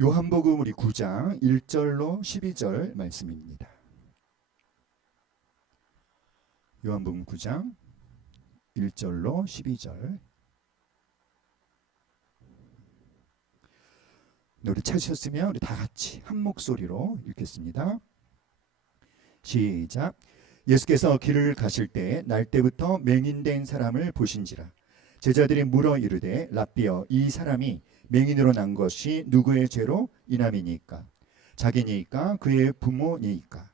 요한복음 우리 9장 1절로 12절 말씀입니다. 요한복음 9장 1절로 12절. 우리 찾으셨으면 우리 다 같이 한 목소리로 읽겠습니다. 시작. 예수께서 길을 가실 때 날때부터 맹인된 사람을 보신지라. 제자들이 물어 이르되 랍비여, 이 사람이 맹인으로 난 것이 누구의 죄로 인함이니까? 자기니까 그의 부모니까?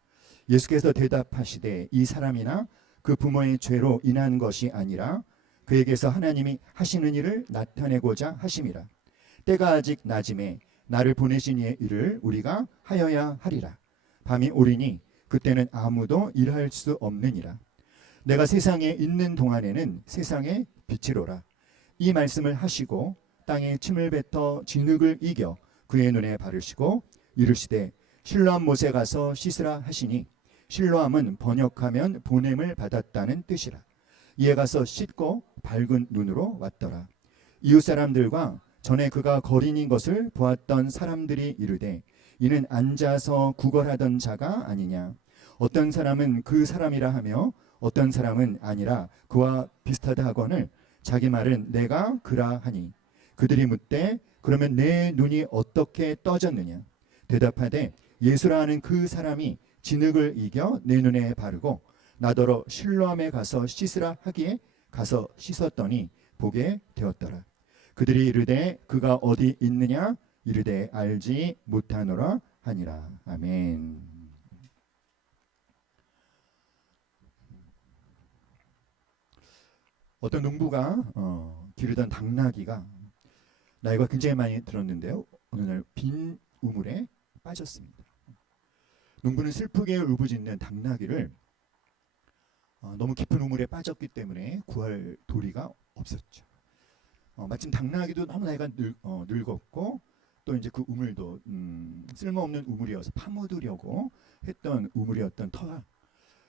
예수께서 대답하시되 이 사람이나 그 부모의 죄로 인한 것이 아니라 그에게서 하나님이 하시는 일을 나타내고자 하심이라. 때가 아직 낮음에 나를 보내신 이의 일을 우리가 하여야 하리라. 밤이 오리니 그때는 아무도 일할 수 없느니라. 내가 세상에 있는 동안에는 세상의 빛이로라. 이 말씀을 하시고 땅에 침을 뱉어 진흙을 이겨 그의 눈에 바르시고 이르시되 실로암 못에 가서 씻으라 하시니, 실로암은 번역하면 보냄을 받았다는 뜻이라. 이에 가서 씻고 밝은 눈으로 왔더라. 이웃 사람들과 전에 그가 거린인 것을 보았던 사람들이 이르되 이는 앉아서 구걸하던 자가 아니냐. 어떤 사람은 그 사람이라 하며 어떤 사람은 아니라 그와 비슷하다 하거늘 자기 말은 내가 그라 하니, 그들이 묻되 그러면 내 눈이 어떻게 떠졌느냐. 대답하되 예수라 하는 그 사람이 진흙을 이겨 내 눈에 바르고 나더러 실로암에 가서 씻으라 하기에 가서 씻었더니 보게 되었더라. 그들이 이르되 그가 어디 있느냐. 이르되 알지 못하노라 하니라. 아멘. 어떤 농부가 기르던 당나귀가 나이가 굉장히 많이 들었는데요, 어느 날 빈 우물에 빠졌습니다. 농부는 슬프게 울부짖는 당나귀를 너무 깊은 우물에 빠졌기 때문에 구할 도리가 없었죠. 마침 당나귀도 너무 나이가 늙었고 또 이제 그 우물도 쓸모없는 우물이어서 파묻으려고 했던 우물이었던 터라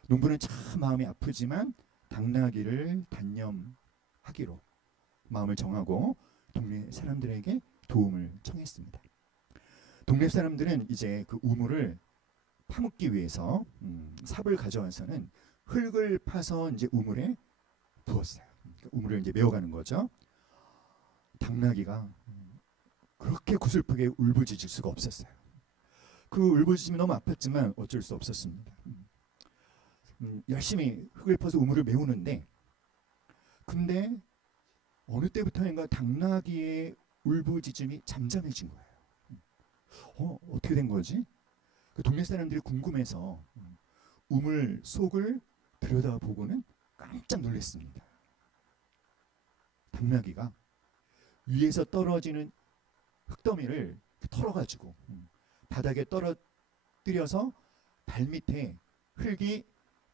농부는 참 마음이 아프지만 당나귀를 단념하기로 마음을 정하고 동네 사람들에게 도움을 청했습니다. 동네 사람들은 이제 그 우물을 파묻기 위해서 삽을 가져와서는 흙을 파서 이제 우물에 부었어요. 그러니까 우물을 이제 메워가는 거죠. 당나귀가 그렇게 구슬프게 울부짖을 수가 없었어요. 그 울부짖음이 너무 아팠지만 어쩔 수 없었습니다. 열심히 흙을 퍼서 우물을 메우는데, 근데 어느 때부터인가 당나귀의 울부짖음이 잠잠해진 거예요. 어떻게 된 거지? 그 동네 사람들이 궁금해서 우물 속을 들여다보고는 깜짝 놀랐습니다. 당나귀가 위에서 떨어지는 흙더미를 털어가지고 바닥에 떨어뜨려서 발밑에 흙이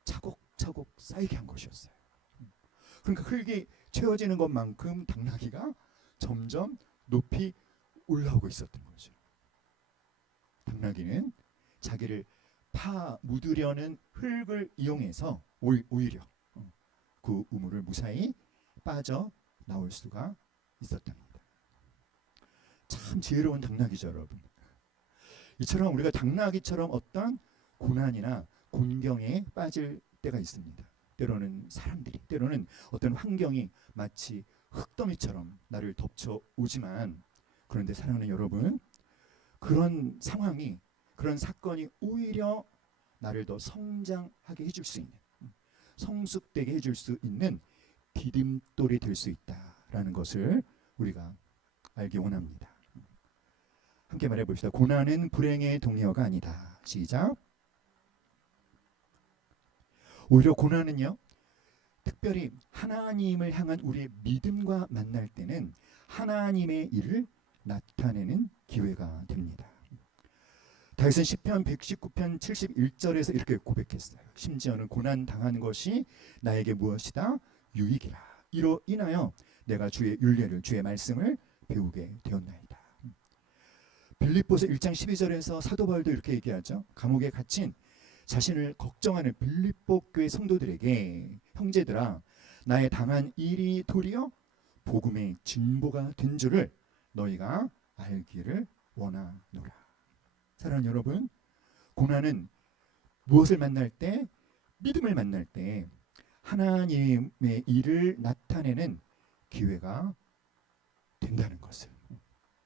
차곡차곡 쌓이게 한 것이었어요. 그러니까 흙이 채워지는 것만큼 당나귀가 점점 높이 올라오고 있었던 거죠. 당나귀는 자기를 파묻으려는 흙을 이용해서 오히려 그 우물을 무사히 빠져나올 수가 있었답니다. 참 지혜로운 당나귀죠, 여러분. 이처럼 우리가 당나귀처럼 어떤 고난이나 곤경에 빠질 때가 있습니다. 때로는 사람들이, 때로는 어떤 환경이 마치 흙더미처럼 나를 덮쳐오지만, 그런데 사랑하는 여러분, 그런 상황이, 그런 사건이 오히려 나를 더 성장하게 해줄 수 있는, 성숙되게 해줄 수 있는 디딤돌이 될 수 있다라는 것을 우리가 알기 원합니다. 함께 말해봅시다. 고난은 불행의 동료가 아니다. 시작. 오히려 고난은요, 특별히 하나님을 향한 우리의 믿음과 만날 때는 하나님의 일을 나타내는 기회가 됩니다. 다윗은 시편 119편 71절에서 이렇게 고백했어요. 심지어는 고난 당한 것이 나에게 무엇이다? 유익이라. 이로 인하여 내가 주의 율례를, 주의 말씀을 배우게 되었나이다. 빌립보서 1장 12절에서 사도 바울도 이렇게 얘기하죠. 감옥에 갇힌 자신을 걱정하는 빌립보 교회 성도들에게, 형제들아, 나의 당한 일이 도리어 복음의 진보가 된 줄을 너희가 알기를 원하노라. 사랑하는 여러분, 고난은 무엇을 만날 때, 믿음을 만날 때 하나님의 일을 나타내는 기회가 된다는 것을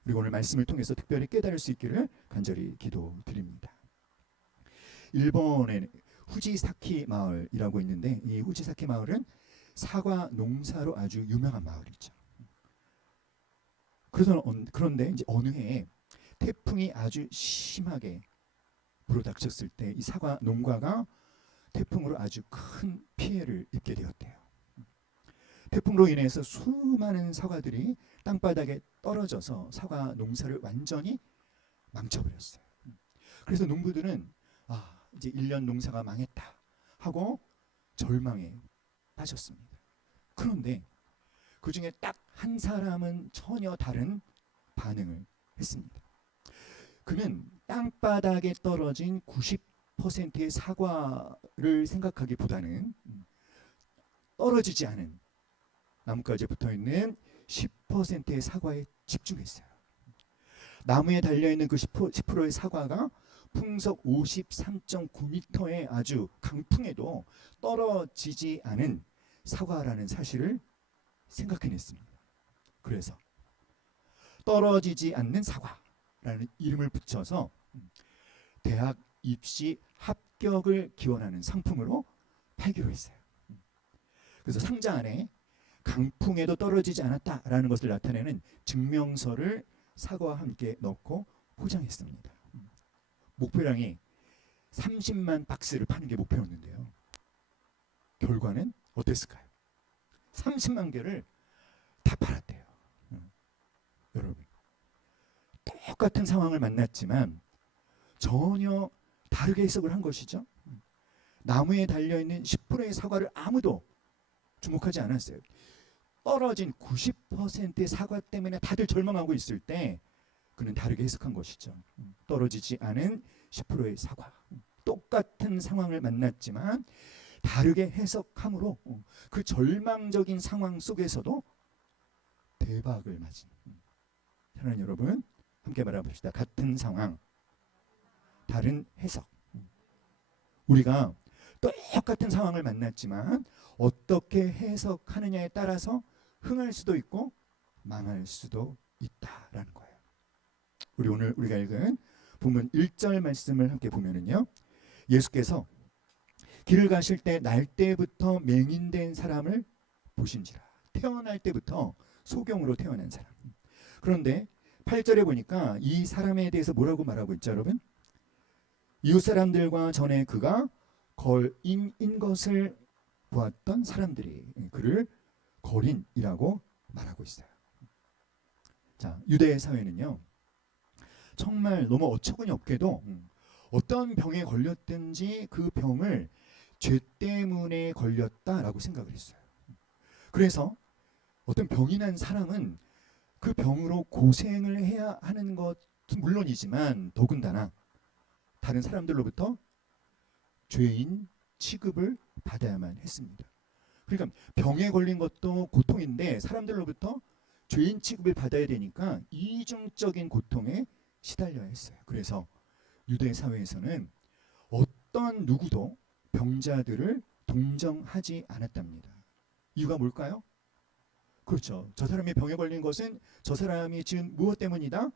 우리가 오늘 말씀을 통해서 특별히 깨달을 수 있기를 간절히 기도드립니다. 일본의 후지사키 마을이라고 있는데, 이 후지사키 마을은 사과 농사로 아주 유명한 마을이죠. 그런데 이제 어느 해에 태풍이 아주 심하게 불어닥쳤을 때 이 사과 농가가 태풍으로 아주 큰 피해를 입게 되었대요. 태풍으로 인해서 수많은 사과들이 땅바닥에 떨어져서 사과 농사를 완전히 망쳐버렸어요. 그래서 농부들은 이제 1년 농사가 망했다 하고 절망에 빠졌습니다. 그런데 그 중에 딱 한 사람은 전혀 다른 반응을 했습니다. 그는 땅바닥에 떨어진 90%의 사과를 생각하기보다는 떨어지지 않은 나뭇가지에 붙어있는 10%의 사과에 집중했어요. 나무에 달려있는 그 10%의 사과가 풍속 53.9m의 아주 강풍에도 떨어지지 않은 사과라는 사실을 생각해냈습니다. 그래서 떨어지지 않는 사과라는 이름을 붙여서 대학 입시 합격을 기원하는 상품으로 팔기로 했어요. 그래서 상자 안에 강풍에도 떨어지지 않았다라는 것을 나타내는 증명서를 사과와 함께 넣고 포장했습니다. 목표량이 30만 박스를 파는 게 목표였는데요. 결과는 어땠을까요? 30만 개를 다 팔았대요. 여러분, 똑같은 상황을 만났지만 전혀 다르게 해석을 한 것이죠. 나무에 달려있는 10%의 사과를 아무도 주목하지 않았어요. 떨어진 90%의 사과 때문에 다들 절망하고 있을 때 그는 다르게 해석한 것이죠. 떨어지지 않은 10%의 사과. 똑같은 상황을 만났지만 다르게 해석함으로 그 절망적인 상황 속에서도 대박을 맞은. 사랑하는 여러분, 함께 말해봅시다. 같은 상황, 다른 해석. 우리가 똑같은 상황을 만났지만 어떻게 해석하느냐에 따라서 흥할 수도 있고 망할 수도 있다라는 거예요. 오늘 우리가 읽은 본문 1절 말씀을 함께 보면은요, 예수께서 길을 가실 때 날 때부터 맹인된 사람을 보신지라. 태어날 때부터 소경으로 태어난 사람. 그런데 8절에 보니까 이 사람에 대해서 뭐라고 말하고 있죠, 여러분? 이웃 사람들과 전에 그가 거인인 것을 보았던 사람들이 그를 거린이라고 말하고 있어요. 자, 유대 사회는요, 정말 너무 어처구니 없게도 어떤 병에 걸렸든지 그 병을 죄 때문에 걸렸다라고 생각을 했어요. 그래서 어떤 병이 난 사람은 그 병으로 고생을 해야 하는 것은 물론이지만 더군다나 다른 사람들로부터 죄인 취급을 받아야만 했습니다. 그러니까 병에 걸린 것도 고통인데 사람들로부터 죄인 취급을 받아야 되니까 이중적인 고통에 시달려야 했어요. 그래서 유대 사회에서는 어떤 누구도 병자들을 동정하지 않았답니다. 이유가 뭘까요? 그렇죠. 저 사람이 병에 걸린 것은 저 사람이 지은 무엇 때문이다?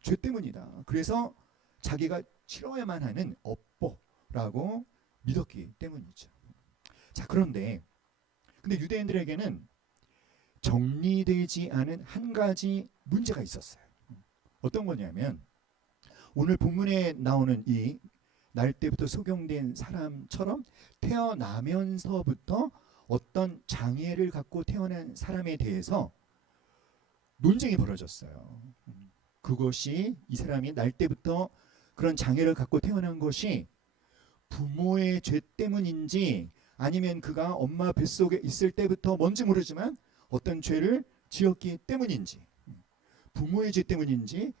죄 때문이다. 그래서 자기가 치러야만 하는 업보라고 믿었기 때문이죠. 자, 근데 유대인들에게는 정리되지 않은 한 가지 문제가 있었어요. 어떤 거냐면 오늘 본문에 나오는 이 날 때부터 소경된 사람처럼 태어나면서부터 어떤 장애를 갖고 태어난 사람에 대해서 논쟁이 벌어졌어요. 그것이 이 사람이 날 때부터 그런 장애를 갖고 태어난 것이 부모의 죄 때문인지 아니면 그가 엄마 뱃속에 있을 때부터 뭔지 모르지만 어떤 죄를 지었기 때문인지, 부모의 죄 때문인지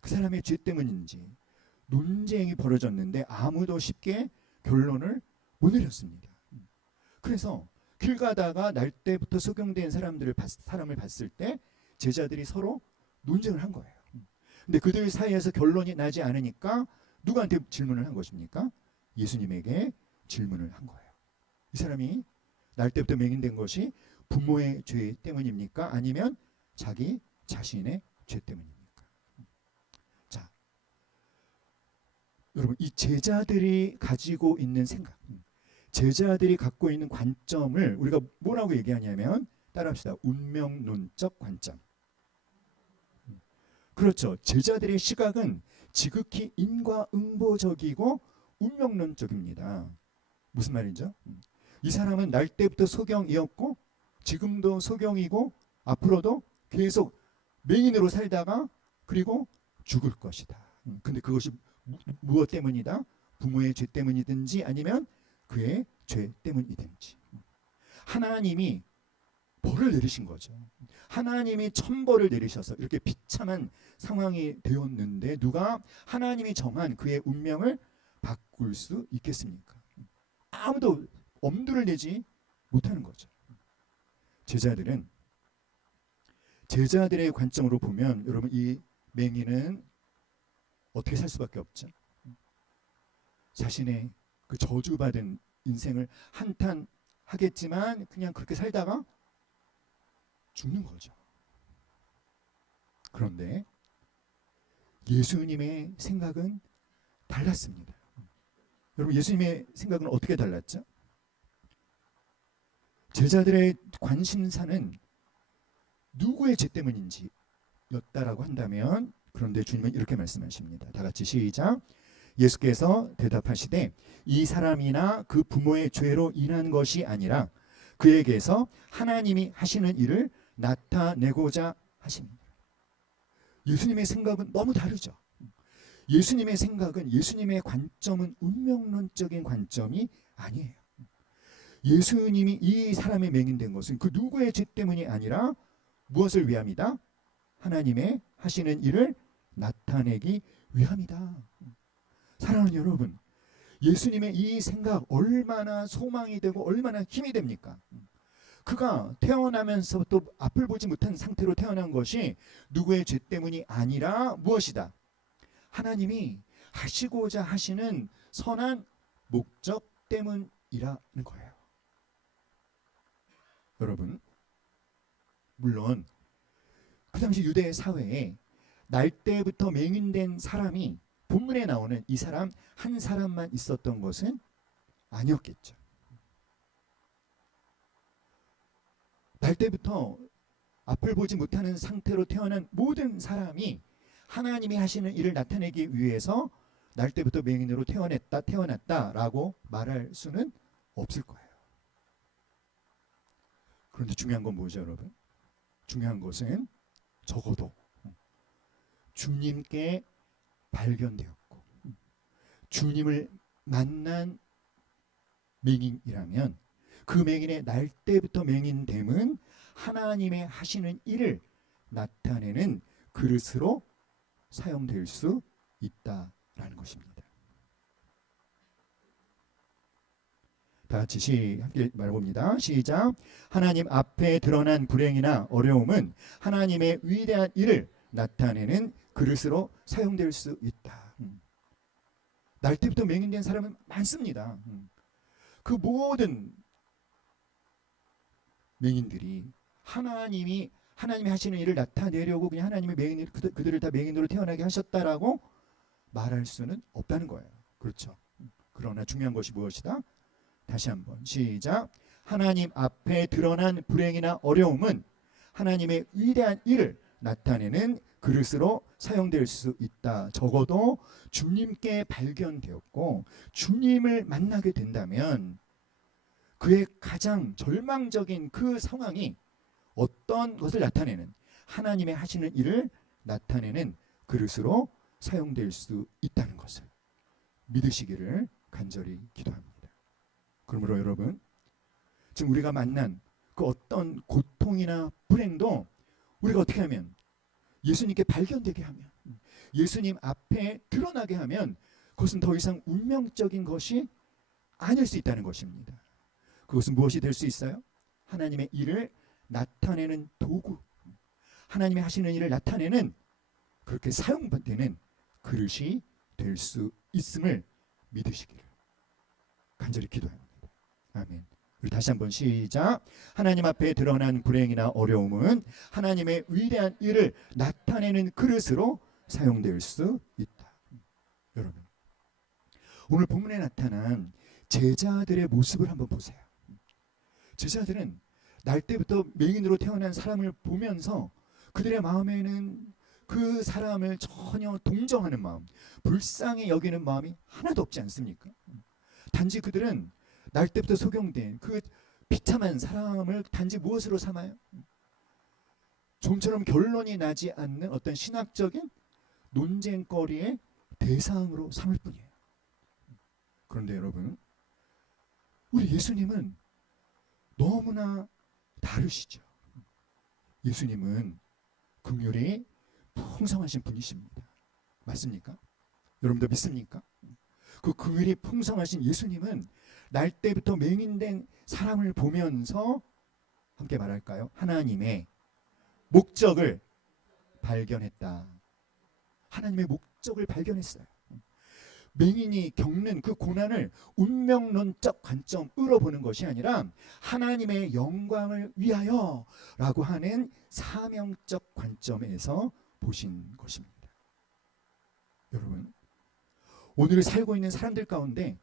그 사람의 죄 때문인지 논쟁이 벌어졌는데 아무도 쉽게 결론을 못 내렸습니다. 그래서 길 가다가 날 때부터 소경된 사람을 봤을 때 제자들이 서로 논쟁을 한 거예요. 근데 그들 사이에서 결론이 나지 않으니까 누구한테 질문을 한 것입니까? 예수님에게 질문을 한 거예요. 이 사람이 날 때부터 맹인된 것이 부모의 죄 때문입니까? 아니면 자기 자신의 죄 때문입니까? 자, 여러분, 이 제자들이 가지고 있는 생각, 제자들이 갖고 있는 관점을 우리가 뭐라고 얘기하냐면, 따라합시다. 운명론적 관점. 그렇죠. 제자들의 시각은 지극히 인과응보적이고 운명론적입니다. 무슨 말이죠? 이 사람은 날 때부터 소경이었고 지금도 소경이고 앞으로도 계속 맹인으로 살다가 그리고 죽을 것이다. 근데 그것이 무엇 때문이다? 부모의 죄 때문이든지 아니면 그의 죄 때문이든지. 하나님이 벌을 내리신 거죠. 하나님이 천벌을 내리셔서 이렇게 비참한 상황이 되었는데 누가 하나님이 정한 그의 운명을 바꿀 수 있겠습니까? 아무도 엄두를 내지 못하는 거죠. 제자들은 제자들의 관점으로 보면 여러분 이 맹인은 어떻게 살 수밖에 없죠. 자신의 그 저주받은 인생을 한탄하겠지만 그냥 그렇게 살다가 죽는 거죠. 그런데 예수님의 생각은 달랐습니다. 여러분 예수님의 생각은 어떻게 달랐죠? 제자들의 관심사는 누구의 죄 때문인지 였다라고 한다면 그런데 주님은 이렇게 말씀하십니다. 다 같이 시작. 예수께서 대답하시되 이 사람이나 그 부모의 죄로 인한 것이 아니라 그에게서 하나님이 하시는 일을 나타내고자 하십니다. 예수님의 생각은 너무 다르죠. 예수님의 생각은 예수님의 관점은 운명론적인 관점이 아니에요. 예수님이 이 사람의 맹인된 것은 그 누구의 죄 때문이 아니라 무엇을 위함이다? 하나님의 하시는 일을 나타내기 위함이다. 사랑하는 여러분, 예수님의 이 생각 얼마나 소망이 되고 얼마나 힘이 됩니까? 그가 태어나면서부터 앞을 보지 못한 상태로 태어난 것이 누구의 죄 때문이 아니라 무엇이다? 하나님이 하시고자 하시는 선한 목적 때문이라는 거예요. 여러분, 물론 그 당시 유대 사회에 날 때부터 맹인된 사람이 본문에 나오는 이 사람 한 사람만 있었던 것은 아니었겠죠. 날 때부터 앞을 보지 못하는 상태로 태어난 모든 사람이 하나님이 하시는 일을 나타내기 위해서 날 때부터 맹인으로 태어났다라고 말할 수는 없을 거예요. 그런데 중요한 건 뭐죠, 여러분? 중요한 것은 적어도 주님께 발견되었고 주님을 만난 맹인이라면 그 맹인의 날 때부터 맹인됨은 하나님의 하시는 일을 나타내는 그릇으로 사용될 수 있다라는 것입니다. 다 같이 함께 말해봅니다. 시작. 하나님 앞에 드러난 불행이나 어려움은 하나님의 위대한 일을 나타내는 그릇으로 사용될 수 있다. 날 때부터 맹인된 사람은 많습니다. 그 모든 맹인들이 하나님이 하시는 일을 나타내려고 그냥 하나님의 맹인 그들을 다 맹인으로 태어나게 하셨다라고 말할 수는 없다는 거예요. 그렇죠. 그러나 중요한 것이 무엇이다? 다시 한번 시작. 하나님 앞에 드러난 불행이나 어려움은 하나님의 위대한 일을 나타내는 그릇으로 사용될 수 있다. 적어도 주님께 발견되었고 주님을 만나게 된다면 그의 가장 절망적인 그 상황이 어떤 것을 나타내는 하나님의 하시는 일을 나타내는 그릇으로 사용될 수 있다는 것을 믿으시기를 간절히 기도합니다. 그러므로 여러분 지금 우리가 만난 그 어떤 고통이나 불행도 우리가 어떻게 하면 예수님께 발견되게 하면 예수님 앞에 드러나게 하면 그것은 더 이상 운명적인 것이 아닐 수 있다는 것입니다. 그것은 무엇이 될 수 있어요? 하나님의 일을 나타내는 도구, 하나님이 하시는 일을 나타내는 그렇게 사용되는 그릇이 될 수 있음을 믿으시기를 간절히 기도합니다. 아멘. 우리 다시 한번 시작. 하나님 앞에 드러난 불행이나 어려움은 하나님의 위대한 일을 나타내는 그릇으로 사용될 수 있다. 여러분, 오늘 본문에 나타난 제자들의 모습을 한번 보세요. 제자들은 날 때부터 맹인으로 태어난 사람을 보면서 그들의 마음에는 그 사람을 전혀 동정하는 마음, 불쌍히 여기는 마음이 하나도 없지 않습니까? 단지 그들은 날 때부터 속용된 그 비참한 사람을 단지 무엇으로 삼아요? 좀처럼 결론이 나지 않는 어떤 신학적인 논쟁거리의 대상으로 삼을 뿐이에요. 그런데 여러분, 우리 예수님은 너무나 다르시죠. 예수님은 긍휼이 풍성하신 분이십니다. 맞습니까? 여러분도 믿습니까? 그 긍휼이 풍성하신 예수님은 날 때부터 맹인된 사람을 보면서 함께 말할까요? 하나님의 목적을 발견했다. 하나님의 목적을 발견했어요. 맹인이 겪는 그 고난을 운명론적 관점으로 보는 것이 아니라 하나님의 영광을 위하여 라고 하는 사명적 관점에서 보신 것입니다. 여러분, 오늘 살고 있는 사람들 가운데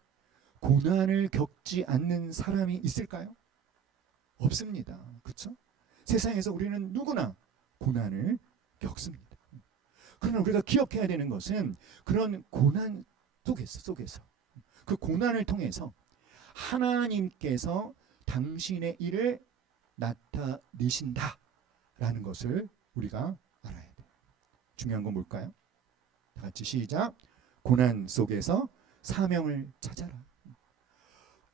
고난을 겪지 않는 사람이 있을까요? 없습니다. 그렇죠? 세상에서 우리는 누구나 고난을 겪습니다. 그러나 우리가 기억해야 되는 것은 그런 고난 속에서 그 고난을 통해서 하나님께서 당신의 일을 나타내신다라는 것을 우리가 알아야 돼요. 중요한 건 뭘까요? 다 같이 시작. 고난 속에서 사명을 찾아라.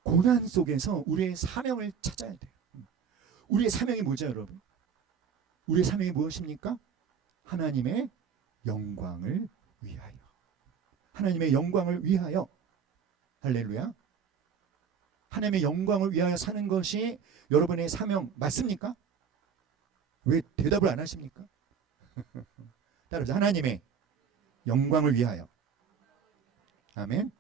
고난 속에서 우리의 사명을 찾아야 돼요. 우리의 사명이 뭐죠, 여러분? 우리의 사명이 무엇입니까? 하나님의 영광을 위하여. 하나님의 영광을 위하여. 할렐루야. 하나님의 영광을 위하여 사는 것이 여러분의 사명 맞습니까? 왜 대답을 안 하십니까? 따라서 하나님의 영광을 위하여. 아멘.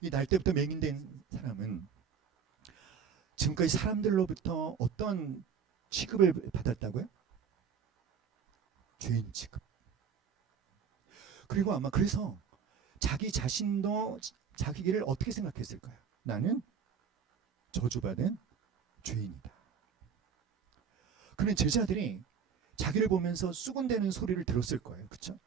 이 날 때부터 맹인된 사람은 지금까지 사람들로부터 어떤 취급을 받았다고요? 죄인 취급. 그리고 아마 그래서 자기 자신도 자기를 어떻게 생각했을까요? 나는 저주받은 죄인이다. 그런 제자들이 자기를 보면서 수군대는 소리를 들었을 거예요. 그렇죠?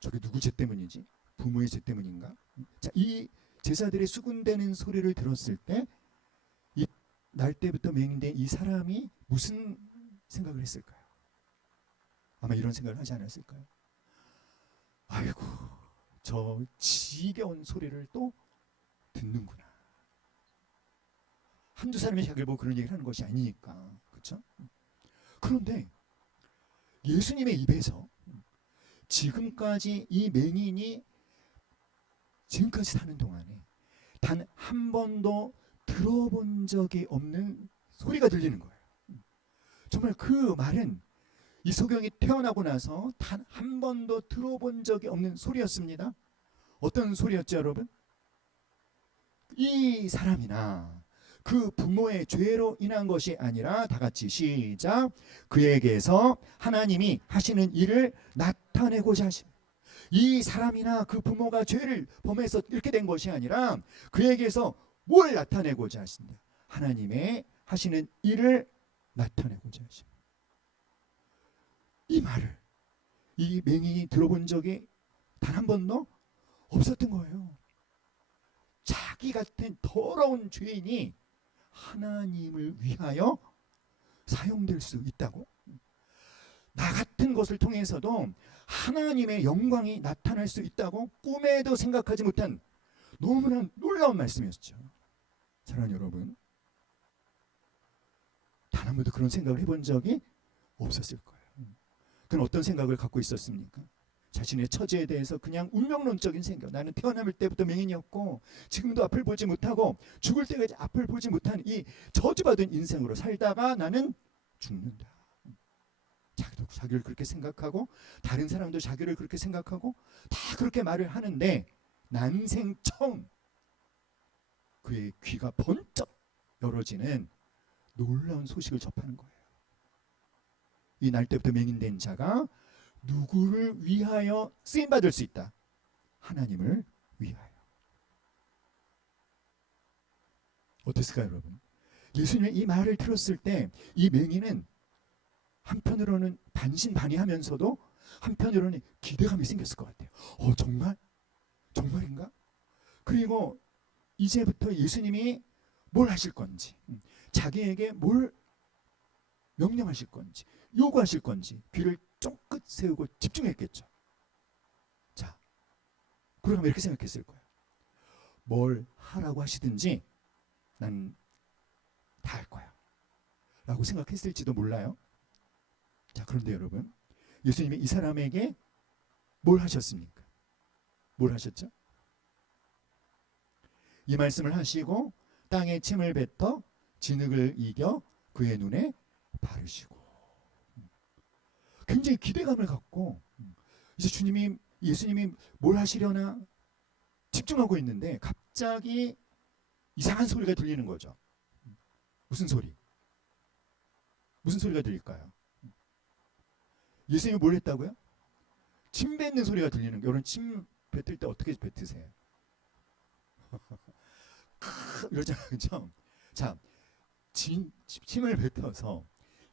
저게 누구 죄 때문이지? 부모의 죄 때문인가? 자, 이 제자들의 수군대는 소리를 들었을 때 이 날 때부터 맹인된 이 사람이 무슨 생각을 했을까요? 아마 이런 생각을 하지 않았을까요? 아이고, 저 지겨운 소리를 또 듣는구나. 한두 사람이 자기를 보고 그런 얘기를 하는 것이 아니니까. 그렇죠? 그런데 예수님의 입에서 지금까지 이 맹인이 지금까지 사는 동안에 단 한 번도 들어본 적이 없는 소리가 들리는 거예요. 정말 그 말은 이 소경이 태어나고 나서 단 한 번도 들어본 적이 없는 소리였습니다. 어떤 소리였죠, 여러분? 이 사람이나 그 부모의 죄로 인한 것이 아니라 다 같이 시작. 그에게서 하나님이 하시는 일을 나타내고자 하십니다. 이 사람이나 그 부모가 죄를 범해서 이렇게 된 것이 아니라 그에게서 뭘 나타내고자 하신다. 하나님의 하시는 일을 나타내고자 하십니다. 이 말을 이 맹인이 들어본 적이 단 한 번도 없었던 거예요. 자기 같은 더러운 죄인이 하나님을 위하여 사용될 수 있다고? 나 같은 것을 통해서도 하나님의 영광이 나타날 수 있다고 꿈에도 생각하지 못한 너무나 놀라운 말씀이었죠. 사랑하는 여러분, 단 한 번도 그런 생각을 해본 적이 없었을 거예요. 그는 어떤 생각을 갖고 있었습니까? 자신의 처지에 대해서 그냥 운명론적인 생각. 나는 태어날 때부터 맹인이었고 지금도 앞을 보지 못하고 죽을 때까지 앞을 보지 못한 이 저주받은 인생으로 살다가 나는 죽는다. 자기도 자기를 그렇게 생각하고 다른 사람도 자기를 그렇게 생각하고 다 그렇게 말을 하는데 난생처음 그의 귀가 번쩍 열어지는 놀라운 소식을 접하는 거예요. 이 날 때부터 맹인된 자가 누구를 위하여 쓰임받을 수 있다? 하나님을 위하여. 어땠을까요, 여러분? 예수님의 이 말을 들었을 때 이 맹인은 한편으로는 반신반의하면서도 한편으로는 기대감이 생겼을 것 같아요. 정말? 정말인가? 그리고 이제부터 예수님이 뭘 하실 건지, 자기에게 뭘 명령하실 건지, 요구하실 건지 귀를 쫑긋 세우고 집중했겠죠. 자, 그러면 이렇게 생각했을 거예요. 뭘 하라고 하시든지 난 다 할 거야 라고 생각했을지도 몰라요. 자, 그런데 여러분, 예수님이 이 사람에게 뭘 하셨습니까? 뭘 하셨죠? 이 말씀을 하시고 땅에 침을 뱉어 진흙을 이겨 그의 눈에 바르시고, 굉장히 기대감을 갖고 이제 예수님이 뭘 하시려나 집중하고 있는데 갑자기 이상한 소리가 들리는 거죠. 무슨 소리? 무슨 소리가 들릴까요? 예수님이 뭘 했다고요? 침 뱉는 소리가 들리는 거예요. 여러분, 침 뱉을 때 어떻게 뱉으세요? 이러잖아요. 그렇죠? 자, 침을 뱉어서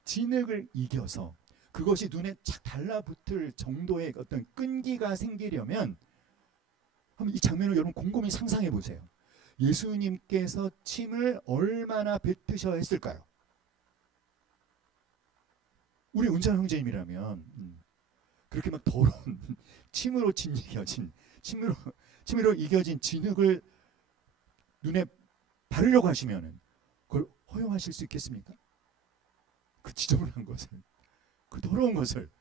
진흙을 이겨서 그것이 눈에 착 달라붙을 정도의 어떤 끈기가 생기려면 한번 이 장면을 여러분 곰곰이 상상해 보세요. 예수님께서 침을 얼마나 뱉으셔야 했을까요? 우리 은찬 형제님이라면 그렇게 막 더러운 침으로 이겨진 진흙을 눈에 바르려고 하시면은 그걸 허용하실 수 있겠습니까? 그 지저분한 것을, 그 더러운 것을.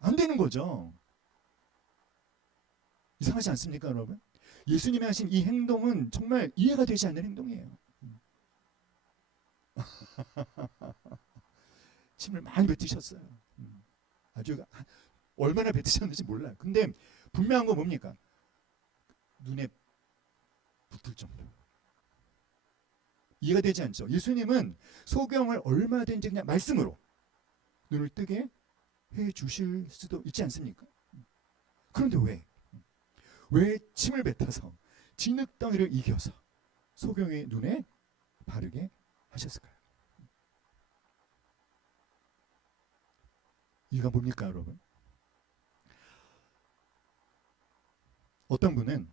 안 되는 거죠. 이상하지 않습니까, 여러분? 예수님이 하신 이 행동은 정말 이해가 되지 않는 행동이에요. 침을 많이 뱉으셨어요. 아주 얼마나 뱉으셨는지 몰라요. 근데 분명한 건 뭡니까? 눈에 붙을 정도. 이해가 되지 않죠? 예수님은 소경을 얼마든지 그냥 말씀으로 눈을 뜨게 해 주실 수도 있지 않습니까? 그런데 왜 침을 뱉어서 진흙덩이를 이겨서 소경의 눈에 바르게 하셨을까요? 이유가 뭡니까, 여러분? 어떤 분은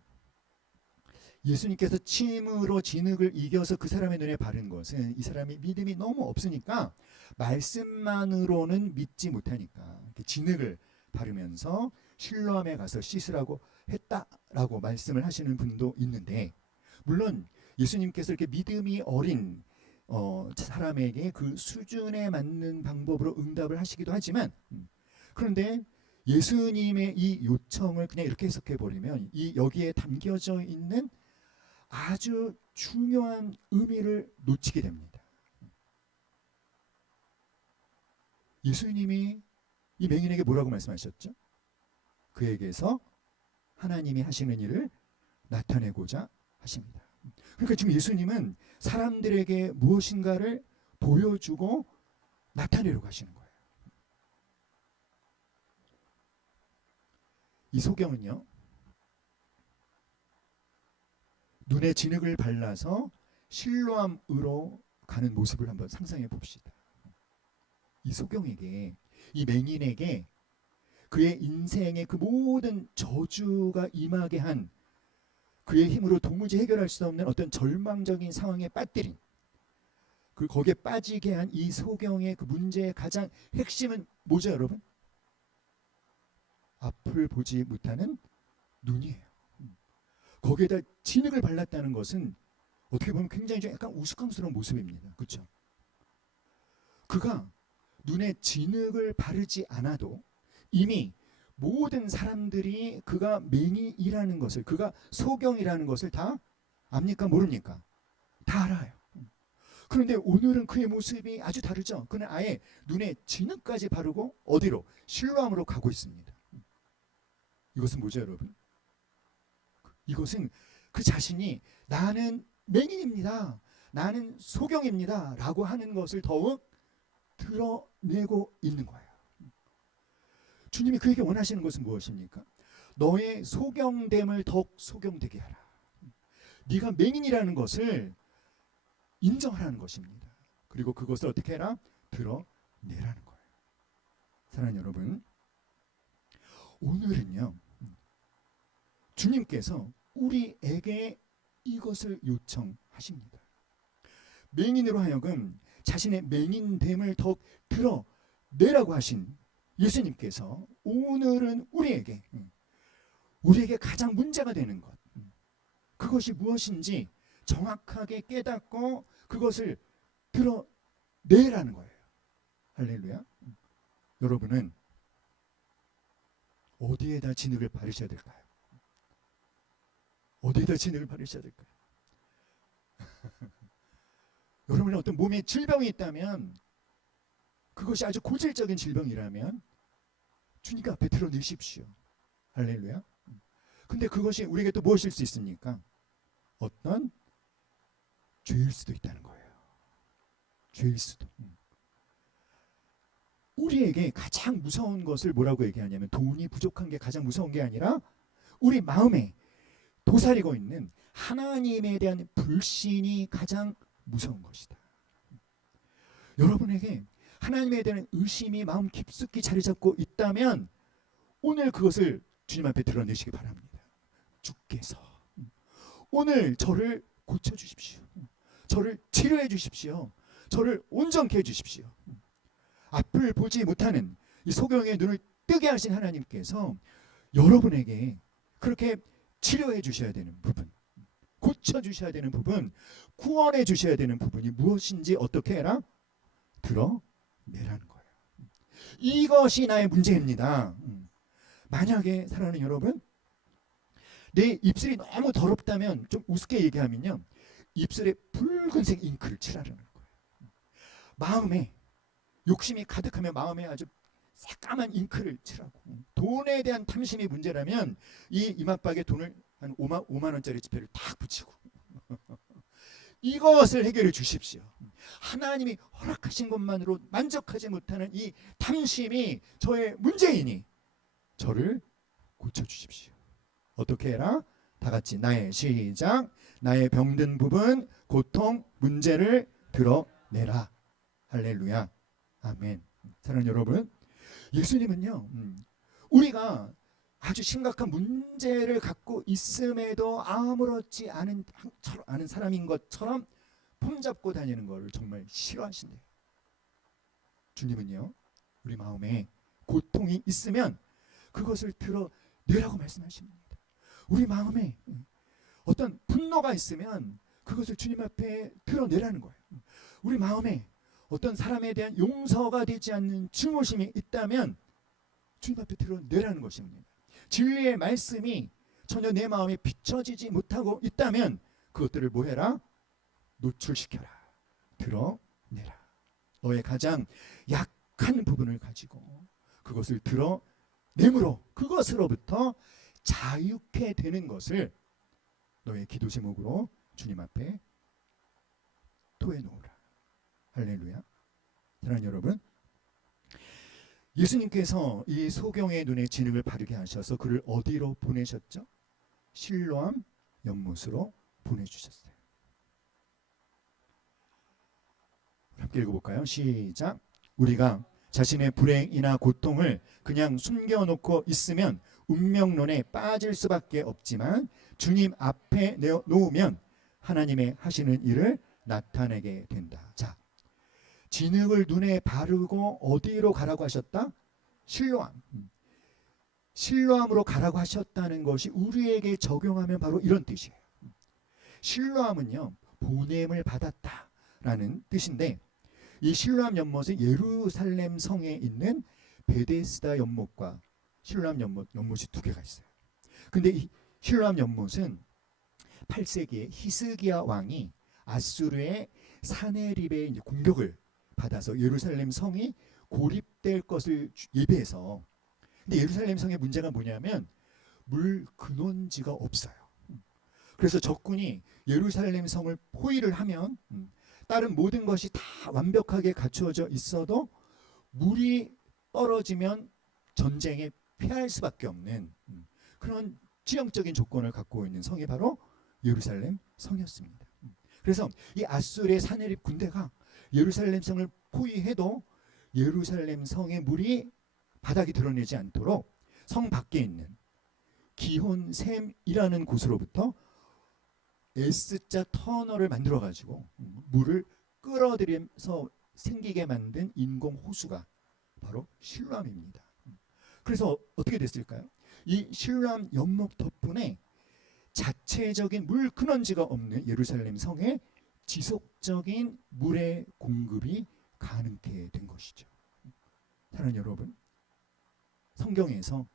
예수님께서 침으로 진흙을 이겨서 그 사람의 눈에 바른 것은 이 사람이 믿음이 너무 없으니까 말씀만으로는 믿지 못하니까 진흙을 바르면서 실로암에 가서 씻으라고 했다라고 말씀을 하시는 분도 있는데, 물론 예수님께서 이렇게 믿음이 어린 사람에게 그 수준에 맞는 방법으로 응답을 하시기도 하지만, 그런데 예수님의 이 요청을 그냥 이렇게 해석해 버리면 이 여기에 담겨져 있는 아주 중요한 의미를 놓치게 됩니다. 예수님이 이 맹인에게 뭐라고 말씀하셨죠? 그에게서 하나님이 하시는 일을 나타내고자 하십니다. 그러니까 지금 예수님은 사람들에게 무엇인가를 보여주고 나타내려고 하시는 거예요. 이 소경은요, 눈에 진흙을 발라서 실로암으로 가는 모습을 한번 상상해 봅시다. 이 소경에게, 이 맹인에게 그의 인생의 그 모든 저주가 임하게 한, 그의 힘으로 도무지 해결할 수 없는 어떤 절망적인 상황에 빠뜨린, 거기에 빠지게 한 이 소경의 그 문제의 가장 핵심은 뭐죠, 여러분? 앞을 보지 못하는 눈이에요. 거기에다 진흙을 발랐다는 것은 어떻게 보면 굉장히 좀 약간 우스꽝스러운 모습입니다. 그렇죠? 그가 눈에 진흙을 바르지 않아도 이미 모든 사람들이 그가 맹인이라는 것을, 그가 소경이라는 것을 다 압니까? 모릅니까? 다 알아요. 그런데 오늘은 그의 모습이 아주 다르죠. 그는 아예 눈에 진흙까지 바르고 어디로? 실로암으로 가고 있습니다. 이것은 뭐죠, 여러분? 이것은 그 자신이 나는 맹인입니다, 나는 소경입니다 라고 하는 것을 더욱 드러내고 있는 거예요. 주님이 그에게 원하시는 것은 무엇입니까? 너의 소경됨을 더욱 소경되게 하라. 네가 맹인이라는 것을 인정하라는 것입니다. 그리고 그것을 어떻게 해라? 드러내라는 거예요. 사랑하는 여러분, 오늘은요, 주님께서 우리에게 이것을 요청하십니다. 맹인으로 하여금 자신의 맹인됨을 더욱 드러내라고 하신 예수님께서 오늘은 우리에게 가장 문제가 되는 것, 그것이 무엇인지 정확하게 깨닫고 그것을 드러내라는 거예요. 할렐루야. 여러분은 어디에다 진흙을 바르셔야 될까요? 어디에다 진흙을 바르셔야 될까요? 여러분의 어떤 몸에 질병이 있다면, 그것이 아주 고질적인 질병이라면 주님 앞에 드러내십시오. 할렐루야. 근데 그것이 우리에게 또 무엇일 수 있습니까? 어떤 죄일 수도 있다는 거예요. 죄일 수도. 우리에게 가장 무서운 것을 뭐라고 얘기하냐면, 돈이 부족한 게 가장 무서운 게 아니라 우리 마음에 도사리고 있는 하나님에 대한 불신이 가장 무서운 것이다. 여러분에게 하나님에 대한 의심이 마음 깊숙이 자리 잡고 있다면 오늘 그것을 주님 앞에 드러내시기 바랍니다. 주께서 오늘 저를 고쳐주십시오. 저를 치료해 주십시오. 저를 온전케 해주십시오. 앞을 보지 못하는 이 소경의 눈을 뜨게 하신 하나님께서 여러분에게 그렇게 치료해 주셔야 되는 부분, 고쳐주셔야 되는 부분, 구원해 주셔야 되는 부분이 무엇인지 어떻게 해라? 드러내라는 거예요. 이것이 나의 문제입니다. 만약에 사랑하는 여러분, 내 입술이 너무 더럽다면, 좀 우습게 얘기하면요, 입술에 붉은색 잉크를 칠하라는 거예요. 마음에 욕심이 가득하면 마음에 아주 새까만 잉크를 칠하고, 돈에 대한 탐심이 문제라면 이 이마박에 돈을 한 5만 원짜리 지폐를 탁 붙이고 이것을 해결해 주십시오. 하나님이 허락하신 것만으로 만족하지 못하는 이 탐심이 저의 문제이니 저를 고쳐주십시오. 어떻게 해라? 다 같이 나의 시작. 나의 병든 부분, 고통, 문제를 드러내라. 할렐루야. 아멘. 사랑하는 여러분, 예수님은요, 우리가 아주 심각한 문제를 갖고 있음에도 아무렇지 않은 사람인 것처럼 폼잡고 다니는 것을 정말 싫어하신대요. 주님은요, 우리 마음에 고통이 있으면 그것을 드러내라고 말씀하십니다. 우리 마음에 어떤 분노가 있으면 그것을 주님 앞에 드러내라는 거예요. 우리 마음에 어떤 사람에 대한 용서가 되지 않는 증오심이 있다면 주님 앞에 드러내라는 것입니다. 진리의 말씀이 전혀 내 마음에 비춰지지 못하고 있다면 그것들을 뭐해라? 노출시켜라. 드러내라. 너의 가장 약한 부분을 가지고 그것을 드러내므로 그것으로부터 자유케 되는 것을 너의 기도 제목으로 주님 앞에 토해 놓으라. 할렐루야. 사랑하는 여러분, 예수님께서 이 소경의 눈에 진흙을 바르게 하셔서 그를 어디로 보내셨죠? 실로암 연못으로 보내주셨어요. 함께 읽어볼까요? 시작. 우리가 자신의 불행이나 고통을 그냥 숨겨놓고 있으면 운명론에 빠질 수밖에 없지만 주님 앞에 내어놓으면 하나님의 하시는 일을 나타내게 된다. 자, 진흙을 눈에 바르고 어디로 가라고 하셨다? 실로암. 실로암으로 가라고 하셨다는 것이 우리에게 적용하면 바로 이런 뜻이에요. 실로암은요, 보냄을 받았다라는 뜻인데, 이 실로암 연못은 예루살렘 성에 있는 베데스다 연못과 실로암 연못이 두 개가 있어요. 근데 이 실로암 연못은 8세기에 히스기야 왕이 아수르의 사내립의 이제 공격을 받아서 예루살렘 성이 고립될 것을 예비해서. 근데 예루살렘 성의 문제가 뭐냐면 물 근원지가 없어요. 그래서 적군이 예루살렘 성을 포위를 하면 다른 모든 것이 다 완벽하게 갖추어져 있어도 물이 떨어지면 전쟁에 피할 수밖에 없는 그런 지형적인 조건을 갖고 있는 성이 바로 예루살렘 성이었습니다. 그래서 이 아수르의 사내립 군대가 예루살렘 성을 포위해도 예루살렘 성의 물이 바닥이 드러내지 않도록 성 밖에 있는 기혼샘이라는 곳으로부터 S자 터널을 만들어 가지고 물을 끌어들이면서 생기게 만든 인공 호수가 바로 실로암입니다. 그래서 어떻게 됐을까요? 이 실로암 연못 덕분에 자체적인 물 근원지가 없는 예루살렘 성에 지속적인 물의 공급이 가능케 된 것이죠. 사랑하는 여러분, 성경에서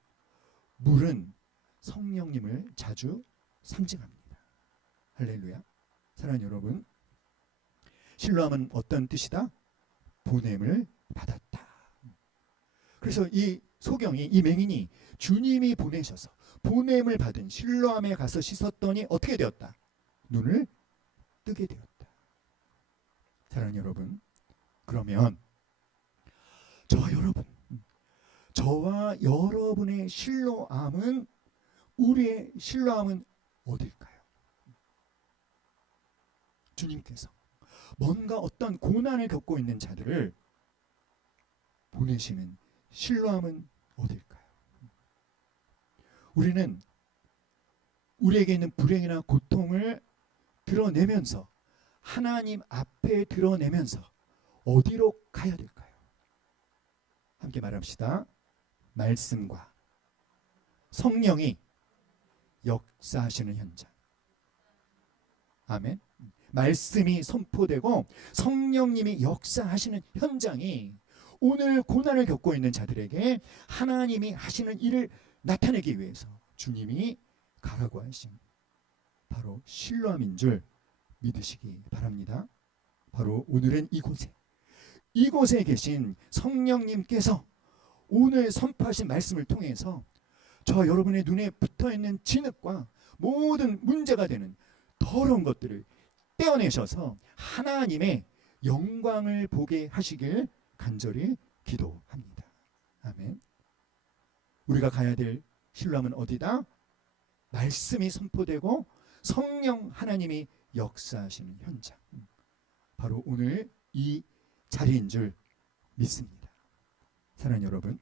물은 성령님을 자주 상징합니다. 할렐루야. 사랑하는 여러분, 실로암은 어떤 뜻이다? 보냄을 받았다. 그래서 이 소경이, 이 맹인이 주님이 보내셔서 보냄을 받은 실로암에 가서 씻었더니 어떻게 되었다? 눈을 뜨게 되었다. 사랑하는 여러분, 그러면 저와 여러분의 실로암은, 우리의 실로암은 어딜까요? 주님께서 뭔가 어떤 고난을 겪고 있는 자들을 보내시는 실로암은 어딜까요? 우리는 우리에게 있는 불행이나 고통을 드러내면서, 하나님 앞에 드러내면서 어디로 가야 될까요? 함께 말합시다. 말씀과 성령이 역사하시는 현장. 아멘. 말씀이 선포되고 성령님이 역사하시는 현장이 오늘 고난을 겪고 있는 자들에게 하나님이 하시는 일을 나타내기 위해서 주님이 가라고 하신 바로 실로암인 줄 믿으시기 바랍니다. 바로 오늘은 이곳에 계신 성령님께서 오늘 선포하신 말씀을 통해서 저와 여러분의 눈에 붙어있는 진흙과 모든 문제가 되는 더러운 것들을 떼어내셔서 하나님의 영광을 보게 하시길 간절히 기도합니다. 아멘. 우리가 가야 될 실로암은 어디다? 말씀이 선포되고 성령 하나님이 역사하시는 현장, 바로 오늘 이 자리인 줄 믿습니다. 사랑하는 여러분,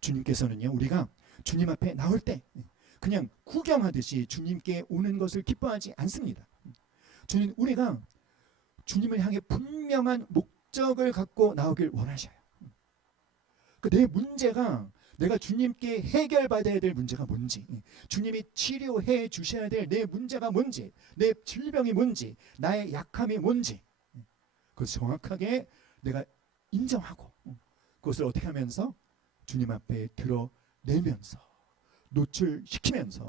주님께서는요, 우리가 주님 앞에 나올 때 그냥 구경하듯이 주님께 오는 것을 기뻐하지 않습니다. 우리가 주님을 향해 분명한 목적을 갖고 나오길 원하셔요. 내 문제가, 내가 주님께 해결받아야 될 문제가 뭔지, 주님이 치료해 주셔야 될 내 문제가 뭔지, 내 질병이 뭔지, 나의 약함이 뭔지, 그것을 정확하게 내가 인정하고 그것을 어떻게 하면서 주님 앞에 드러내면서 노출시키면서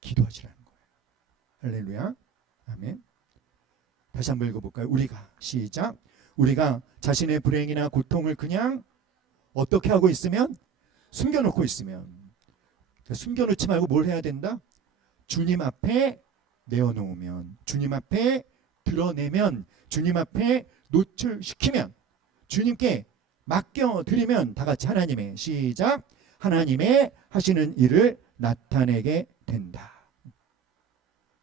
기도하시라는 거예요. 할렐루야. 아멘. 다시 한번 읽어볼까요? 우리가, 시작. 우리가 자신의 불행이나 고통을 그냥 어떻게 하고 있으면? 숨겨놓고 있으면. 숨겨놓지 말고 뭘 해야 된다? 주님 앞에 내어놓으면, 주님 앞에 드러내면, 주님 앞에 노출시키면, 주님께 맡겨드리면, 다 같이 하나님의, 시작. 하나님의 하시는 일을 나타내게 된다.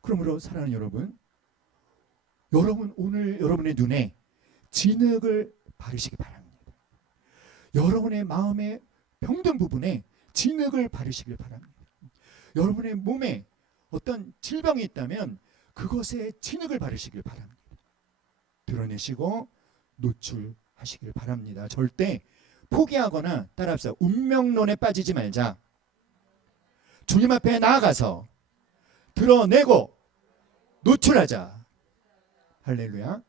그러므로 사랑하는 여러분, 오늘 여러분의 눈에 진흙을 바르시기 바랍니다. 여러분의 마음의 병든 부분에 진흙을 바르시길 바랍니다. 여러분의 몸에 어떤 질병이 있다면 그것에 진흙을 바르시길 바랍니다. 드러내시고 노출하시길 바랍니다. 절대 포기하거나, 따라합시다, 운명론에 빠지지 말자. 주님 앞에 나아가서 드러내고 노출하자. 할렐루야.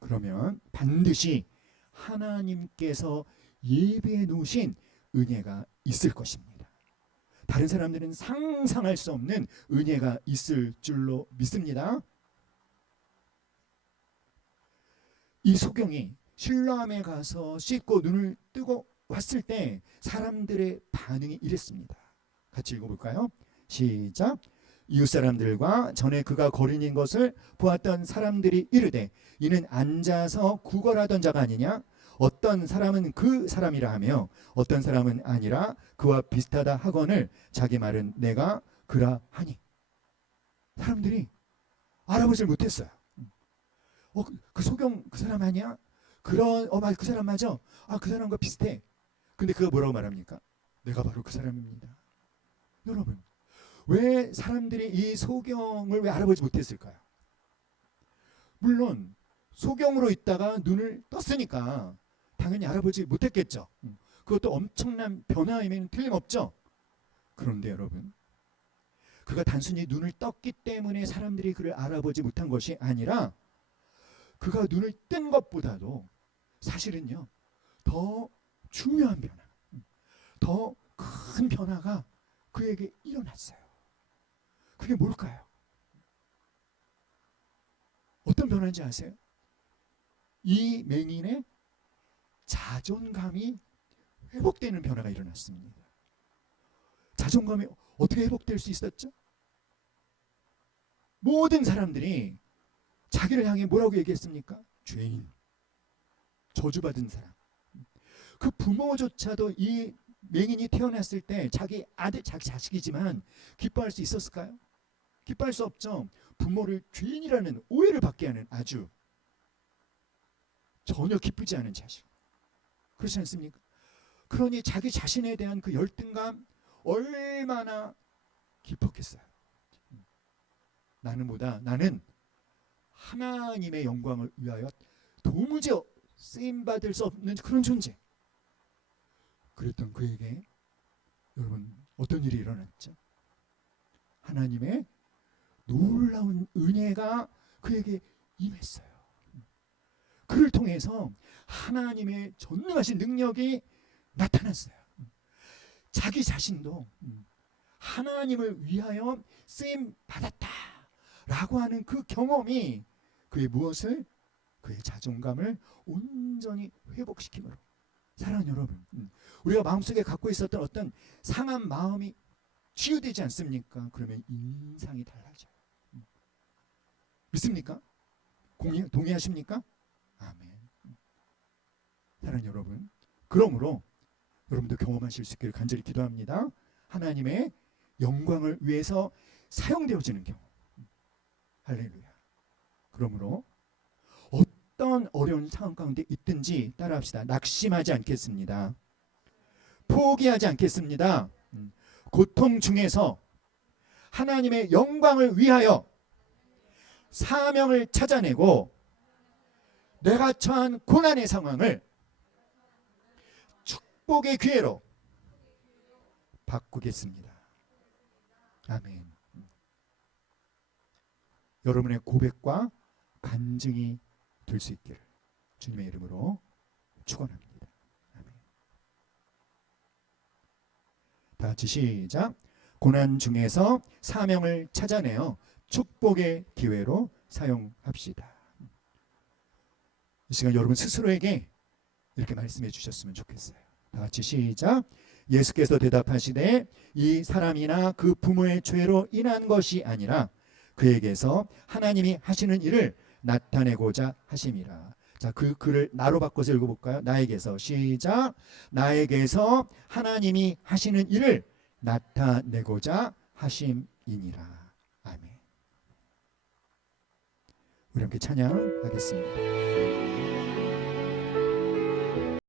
그러면 반드시 하나님께서 예배해 놓으신 은혜가 있을 것입니다. 다른 사람들은 상상할 수 없는 은혜가 있을 줄로 믿습니다. 이 소경이 실로암에 가서 씻고 눈을 뜨고 왔을 때 사람들의 반응이 이랬습니다. 같이 읽어볼까요? 시작. 이웃 사람들과 전에 그가 거린인 것을 보았던 사람들이 이르되 이는 앉아서 구걸하던 자가 아니냐? 어떤 사람은 그 사람이라 하며 어떤 사람은 아니라 그와 비슷하다 하거늘 자기 말은 내가 그라 하니. 사람들이 알아보질 못했어요. 그 소경 그 사람 아니야? 맞아, 그 사람 맞아. 그 사람과 비슷해. 근데 그가 뭐라고 말합니까? 내가 바로 그 사람입니다. 여러분, 왜 사람들이 이 소경을 왜 알아보지 못했을까요? 물론 소경으로 있다가 눈을 떴으니까 당연히 알아보지 못했겠죠. 그것도 엄청난 변화임에는 틀림없죠. 그런데 여러분, 그가 단순히 눈을 떴기 때문에 사람들이 그를 알아보지 못한 것이 아니라 그가 눈을 뜬 것보다도 사실은요, 더 중요한 변화, 더 큰 변화가 그에게 일어났어요. 그게 뭘까요? 어떤 변화인지 아세요? 이 맹인의 자존감이 회복되는 변화가 일어났습니다. 자존감이 어떻게 회복될 수 있었죠? 모든 사람들이 자기를 향해 뭐라고 얘기했습니까? 죄인, 저주받은 사람. 그 부모조차도 이 맹인이 태어났을 때 자기 아들, 자기 자식이지만 기뻐할 수 있었을까요? 기뻐할 수 없죠. 부모를 죄인이라는 오해를 받게 하는 아주 전혀 기쁘지 않은 자식. 그렇지 않습니까? 그러니 자기 자신에 대한 그 열등감 얼마나 깊었겠어요. 나는 하나님의 영광을 위하여 도무지 쓰임받을 수 없는 그런 존재. 그랬던 그에게 여러분 어떤 일이 일어났죠? 하나님의 놀라운 은혜가 그에게 임했어요. 그를 통해서 하나님의 전능하신 능력이 나타났어요. 자기 자신도 하나님을 위하여 쓰임 받았다라고 하는 그 경험이 그의 무엇을? 그의 자존감을 온전히 회복시킴으로. 사랑하는 여러분, 우리가 마음속에 갖고 있었던 어떤 상한 마음이 치유되지 않습니까? 그러면 인상이 달라져요. 믿습니까? 동의하십니까? 아멘. 사랑하는 여러분, 그러므로 여러분도 경험하실 수 있기를 간절히 기도합니다. 하나님의 영광을 위해서 사용되어지는 경험. 할렐루야. 그러므로 어떤 어려운 상황 가운데 있든지 따라합시다. 낙심하지 않겠습니다. 포기하지 않겠습니다. 고통 중에서 하나님의 영광을 위하여 사명을 찾아내고 내가 처한 고난의 상황을 축복의 기회로 바꾸겠습니다. 아멘. 여러분의 고백과 간증이 될 수 있기를 주님의 이름으로 축원합니다. 아멘. 다 같이 시작. 고난 중에서 사명을 찾아내어 축복의 기회로 사용합시다. 이 시간 여러분 스스로에게 이렇게 말씀해 주셨으면 좋겠어요. 다 같이 시작. 예수께서 대답하시되 이 사람이나 그 부모의 죄로 인한 것이 아니라 그에게서 하나님이 하시는 일을 나타내고자 하심이라. 자, 그 글을 나로 바꿔서 읽어볼까요? 나에게서 시작. 나에게서 하나님이 하시는 일을 나타내고자 하심이니라. 아멘. 우리 함께 찬양하겠습니다.